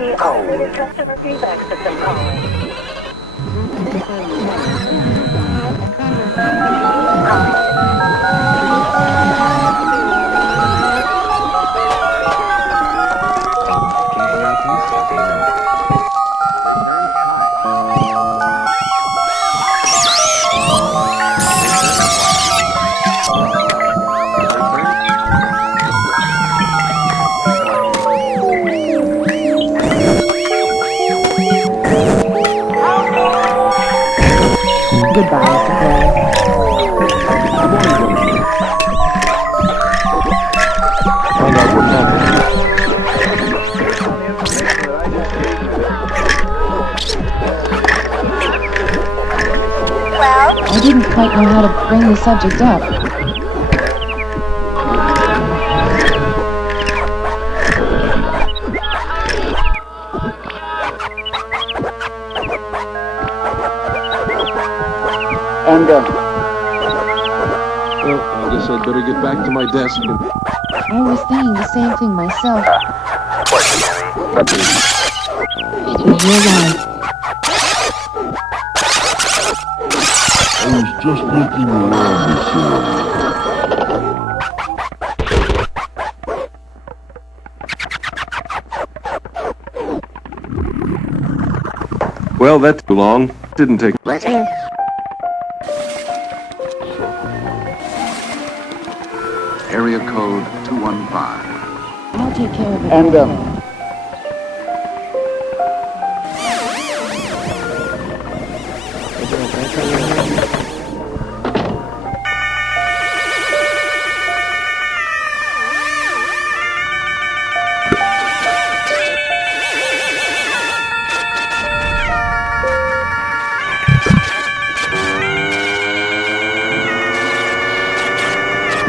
The automated customer feedback system calling. Goodbye, Mr. Find out what happened. Well, I didn't quite know how to bring the subject up. Well, I guess I'd better get back to my desk and... I was thinking the same thing myself. It is your life. I was just looking around before. Well, that's too long. Didn't take... Area code 215. I'll take care of it. And,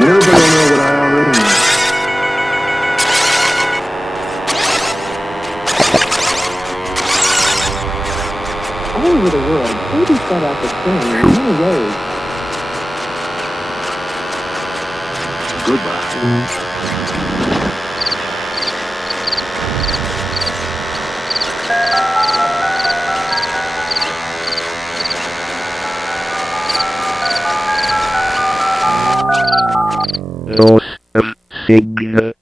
But everybody will know what I already know. All over the world, babies start off exploring in many ways. Goodbye. Loss of signal.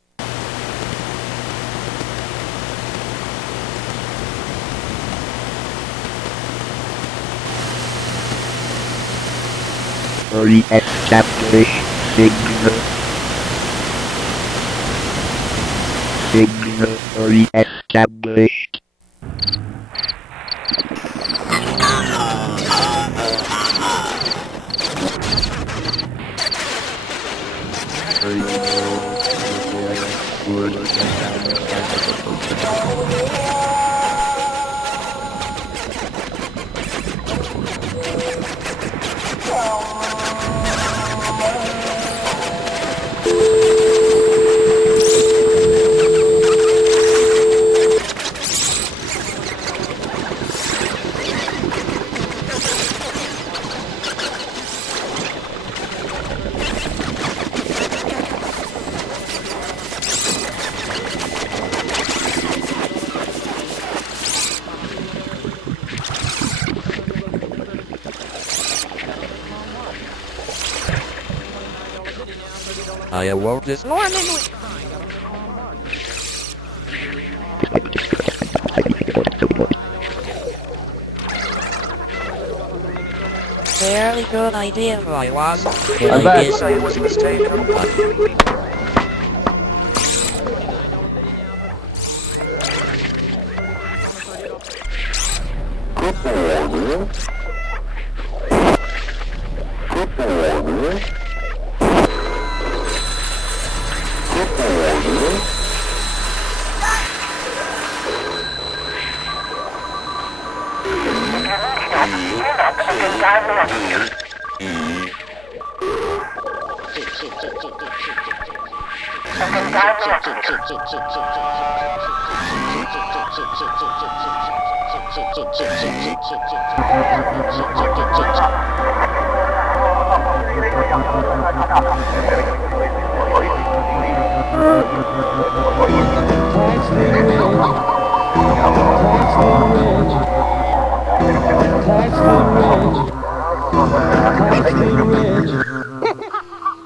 Re-establish signal. Signal re-established. I awoke this morning. Fairly good idea, I was. But I'm I back. guess I was mistaken.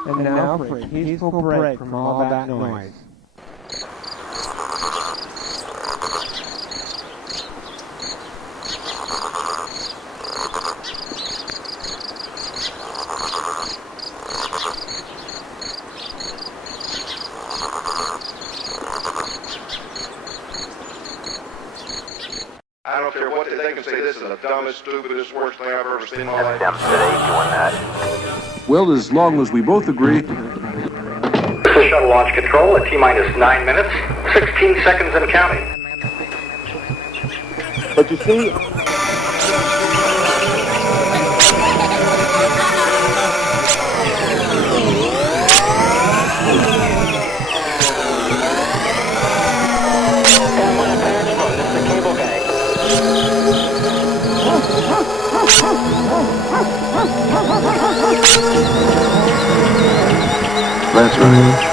And now for a peaceful break from all that noise. I don't care what they can say. This is the dumbest, stupidest, worst thing I've ever seen in my life. Well, as long as we both agree. This is shuttle launch control at T-minus 9 minutes, 16 seconds and counting. But you see, that's right.